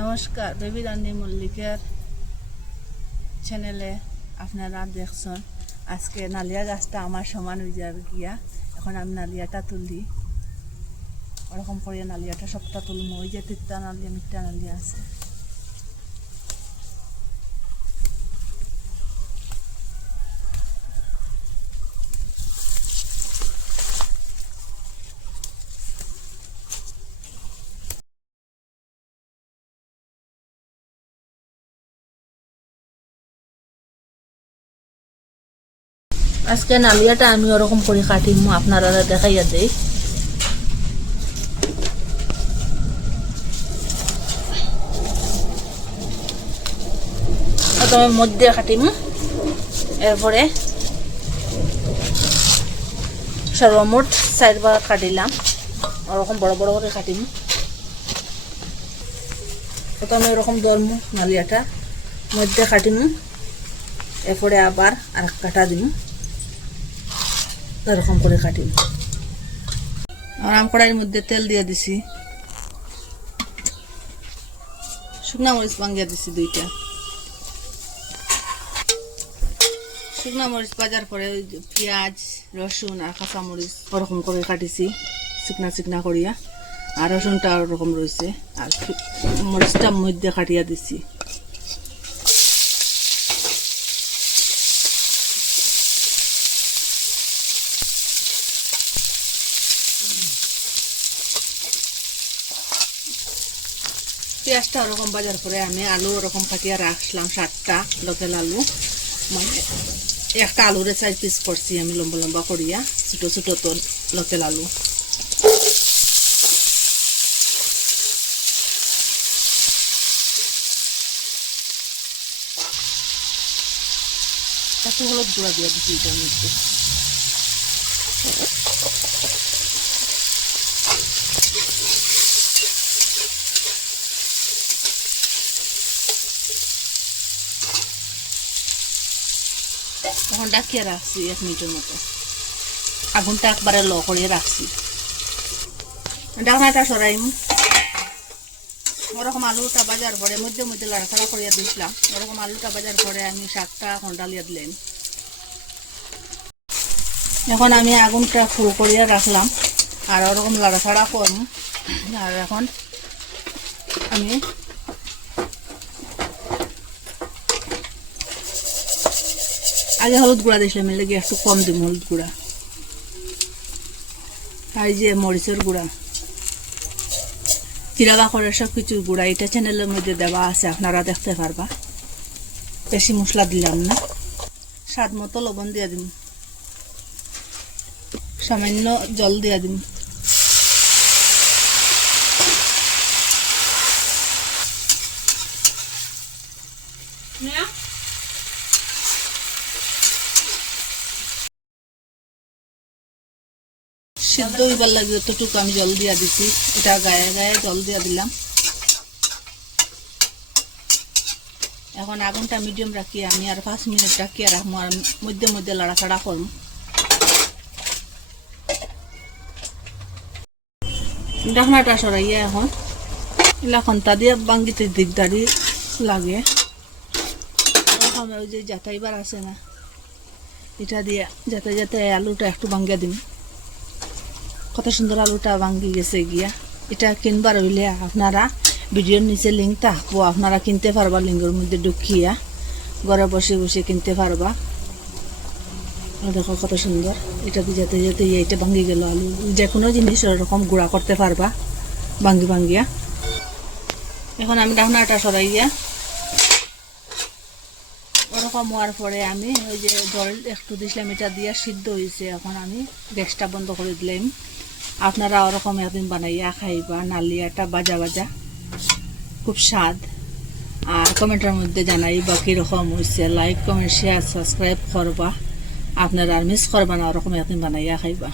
নমস্কার, দেবী রান্নি মল্লিকের চ্যানেলে আপনারা দেখছেন। আজকে নালিয়া গাছটা আমার সমান হয়ে যাবে গিয়া। এখন আমি নালিয়াটা তুলি। ওরকম করে নালিয়াটা সবটা তুলব। ওই যে তিনটা নালিয়া মিটটা নালিয়া আছে। আজকে নালিয়াটা আমি ওরকম করে কাটিম, আপনারা দেখাইয়া দেই। প্রথমে মধ্যে কাটিম, এরপরে সর্বমোট চারবার কাটিলাম, ওরকম বড় বড় করে কাটিম। প্রথমে এরকম ধর্ম নালিয়াটা মধ্যে কাটিম, এরপরে আবার আর কাটা দিম। এরকম করে কাটিম আর আম কড়াইয়ের মধ্যে তেল দিয়ে দিছি। শুকনা মরিচ ভাঙ্গিয়া দিছি দুইটা। শুকনা মরিচ বাজার পরে ওই পেঁয়াজ, রসুন আর কাঁচা মরিচ ওরকম করে কাটিছি চিকনা চিকনা করিয়া। আর রসুনটা ওরকম রয়েছে। আর মরিচটা মধ্যে কাটিয়া দিছি। পেঁয়াজটা ওরকম বাজার করে আমি আলু ওরকম কাটিয়া রাখলাম সাতটা লোকেল আলু মানে একটা আলুরে চার পিস করছি আমি লম্বা লম্বা করিয়া, ছোটো ছোটো তো লোকেল আলু একটু হলুদ গুঁড়া দিয়ে দিচ্ছি এটার মধ্যে তখন ডাকিয়ে রাখছি এক মিনিটের মতো। আগুনটা একবারে ল করে রাখছি। ডাকনাটা সরাইম। ওরকম আলুটা বাজার পরে মধ্যে মধ্যে লাড়াচাড়া করিয়া দিয়েছিলাম ওরকম আলুটা বাজার পরে আমি শাকটা খন্ডালিয়া দিলাম এখন আমি আগুনটা ফুল করিয়া রাখলাম। আর ওরকম লাড়াচাড়া করম। আর এখন আমি আগে হলুদ গুঁড়া দিয়েছিলাম এর লেগে একটু কম দিব হলুদ গুঁড়া। আর যে মরিচের গুঁড়া। জিরা বাকরের সব কিছুর গুঁড়া, এটা চ্যানেলের মধ্যে দেওয়া আছে, আপনারা দেখতে পারবা। বেশি মশলা দিলাম না। স্বাদ মতো লবণ দিয়ে দিম। সামান্য জল দিয়ে দিম। সিদ্ধ হইবার লাগে অতটুকু আমি জল দিয়া দিছি। এটা গায়ে গায়ে জল দিয়া দিলাম। এখন আগুনটা মিডিয়াম রাখি, আমি আর পাঁচ মিনিট রাখব, আর মধ্যে মধ্যে লাড়াচাড়া করম ডাকনাটা সরাইয়া এখন এলা খন্তা দিয়ে বাঙ্গিতে দিকদারি লাগে। এখন ওই যে যাতাইবার আছে না, এটা দিয়ে যাতে যাতে আলুটা একটু ভাঙ্গা দিম। কত সুন্দর আলুটা ভাঙ্গি গেছে গিয়া। এটা কিনবার হইলে আপনারা ভিডিওর নিচে লিঙ্ক থাকব আপনারা কিনতে পারবা লিঙ্কের মধ্যে ঢুকিয়া। ঘরে বসে বসে কিনতে পারবা। দেখো কত সুন্দর। এটা যেতে যেতে এটা ভাঙ্গি গেল আলু। যে কোনো জিনিস ওরকম গুঁড়া করতে পারবা, ভাঙ্গি ভাঙ্গিয়া। এখন আমি ডাকনাটা সরাইয়া ওরকম হওয়ার পরে আমি ওই যে জল একটু দিছিলাম, এটা দিয়ে সিদ্ধ হয়েছে। এখন আমি গ্যাসটা বন্ধ করে দিলাম। আপনারা ওরকম একদিন বানাইয়া খাইবা নালিয়াটা বাজা বাজা খুব স্বাদ। আর কমেন্টের মধ্যে জানাই বা কীরকম হয়েছে লাইক কমেন্ট শেয়ার সাবস্ক্রাইব করবা। আপনারা আর মিস করবা না, ওরকম একদিন বানাইয়া খাইবা।